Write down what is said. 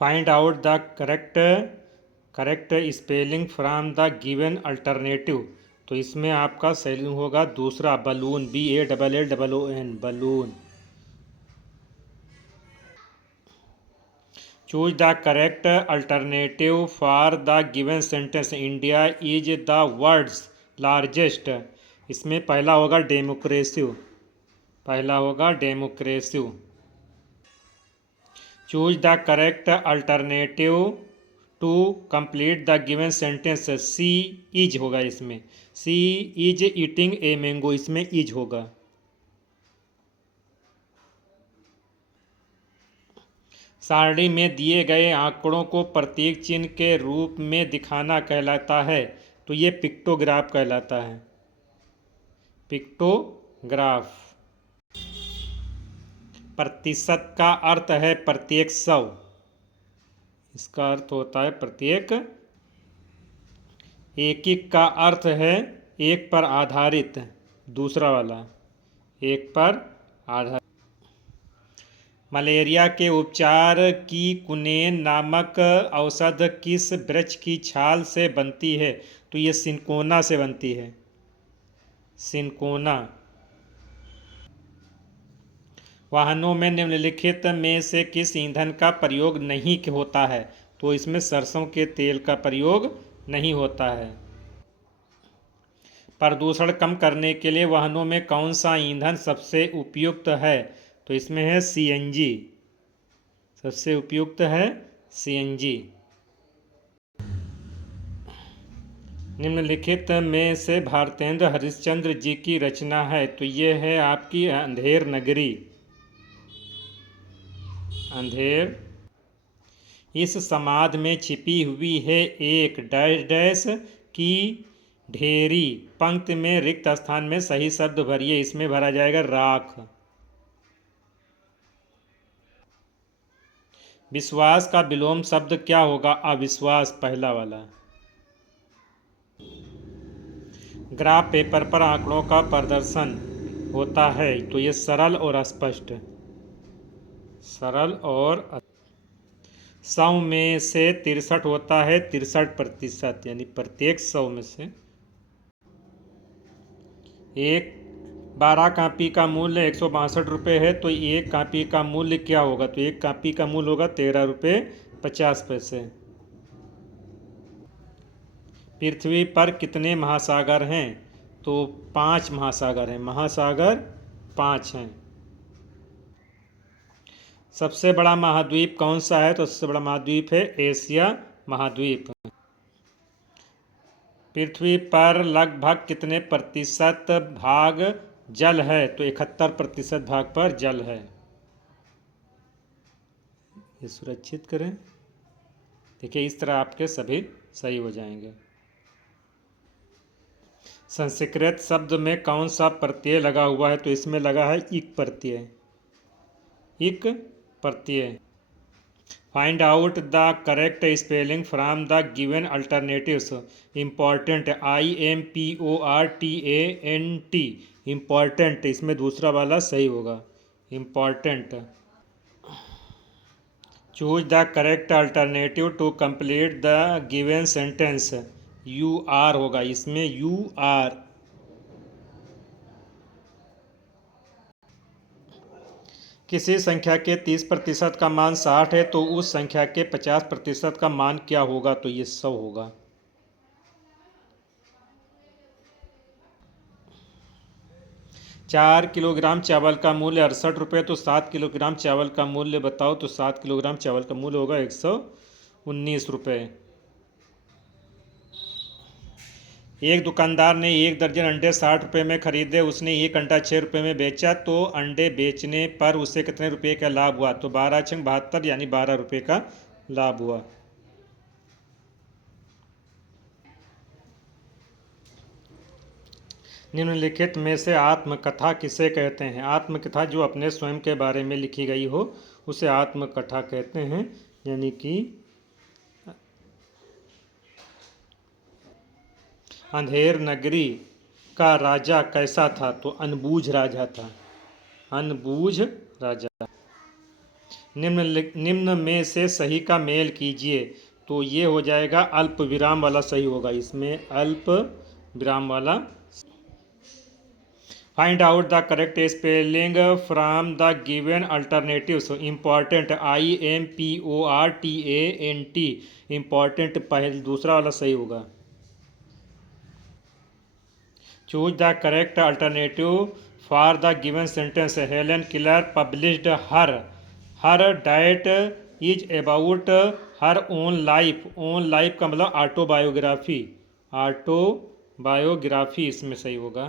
Find out the correct spelling from the given alternative. तो इसमें आपका सही होगा दूसरा balloon, BALLON, balloon. Choose the correct alternative for the given sentence. India is the world's largest. इसमें पहला होगा डेमोक्रेसिव। Choose the correct alternative to complete the given sentence. She is होगा इसमें, she is eating a mango, इसमें is होगा। सारणी में दिए गए आंकड़ों को प्रतीक चिन्ह के रूप में दिखाना कहलाता है। तो ये पिक्टोग्राफ कहलाता है, पिक्टोग्राफ। प्रतिशत का अर्थ है प्रत्येक सौ, इसका अर्थ होता है प्रत्येक। एकिक का अर्थ है एक पर आधारित, दूसरा वाला एक पर आधारित। मलेरिया के उपचार की कुनेन नामक औषध किस वृक्ष की छाल से बनती है? तो ये सिनकोना से बनती है, सिनकोना। वाहनों में निम्नलिखित में से किस ईंधन का प्रयोग नहीं होता है? तो इसमें सरसों के तेल का प्रयोग नहीं होता है। प्रदूषण कम करने के लिए वाहनों में कौन सा ईंधन सबसे उपयुक्त है? तो इसमें है CNG, सबसे उपयुक्त है CNG। निम्नलिखित में से भारतेंद्र हरिश्चंद्र जी की रचना है? तो ये है आपकी अंधेर नगरी, अंधेर। इस समाध में छिपी हुई है एक डैश डैश की ढेरी। पंक्ति में रिक्त स्थान में सही शब्द भरिए। इसमें भरा जाएगा राख। विश्वास का विलोम शब्द क्या होगा? अविश्वास, पहला वाला। ग्राफ पेपर पर आंकड़ों का प्रदर्शन होता है। तो ये सरल और स्पष्ट, सरल और 100 में से 63 होता है 63%, यानी प्रत्येक 100 में से। एक 12 कापी का मूल्य 162 रुपये है, तो एक कापी का मूल्य क्या होगा? तो एक कापी का मूल्य होगा 13 रुपये 50 पैसे। पृथ्वी पर कितने महासागर हैं? तो 5 महासागर हैं, महासागर 5 हैं। सबसे बड़ा महाद्वीप कौन सा है? तो सबसे बड़ा महाद्वीप है एशिया महाद्वीप। पृथ्वी पर लगभग कितने प्रतिशत भाग जल है? तो 71% भाग पर जल है। ये सुरक्षित करें। देखिए इस तरह आपके सभी सही हो जाएंगे। संस्कृत शब्द में कौन सा प्रत्यय लगा हुआ है? तो इसमें लगा है इक प्रत्यय, इक प्रत्यय। Find out the correct spelling from the given alternatives. Important, IMPORTANT, important. इसमें दूसरा वाला सही होगा, important. Choose the correct alternative to complete the given sentence. UR होगा, इसमें UR। किसी संख्या के 30% का मान 60 है, तो उस संख्या के 50% का मान क्या होगा? तो ये 100 होगा। चार किलोग्राम चावल का मूल्य 68 रुपये, तो 7 किलोग्राम चावल का मूल्य बताओ? तो 7 किलोग्राम चावल का मूल्य होगा 119 रुपये। एक दुकानदार ने 1 दर्जन अंडे 60 रुपये में खरीदे। उसने एक अंडा 6 रुपये में बेचा, तो अंडे बेचने पर उसे कितने रुपये का लाभ हुआ? तो 12 छंग 72, यानी 12 रुपये का लाभ हुआ। निम्नलिखित में से आत्मकथा किसे कहते हैं? आत्मकथा जो अपने स्वयं के बारे में लिखी गई हो उसे आत्मकथा कहते हैं। यानी कि अंधेर नगरी का राजा कैसा था? तो अनबूझ राजा था, अनबूझ राजा। निम्न में से सही का मेल कीजिए। तो ये हो जाएगा अल्प विराम वाला सही होगा, इसमें अल्प विराम वाला। Find out the correct spelling from the given alternatives. Important IMPORTANT, important पहले दूसरा वाला सही होगा। Choose the correct alternative for the given sentence. Helen killer published her diet is about her own life. Own life का मतलब autobiography, autobiography इसमें सही होगा।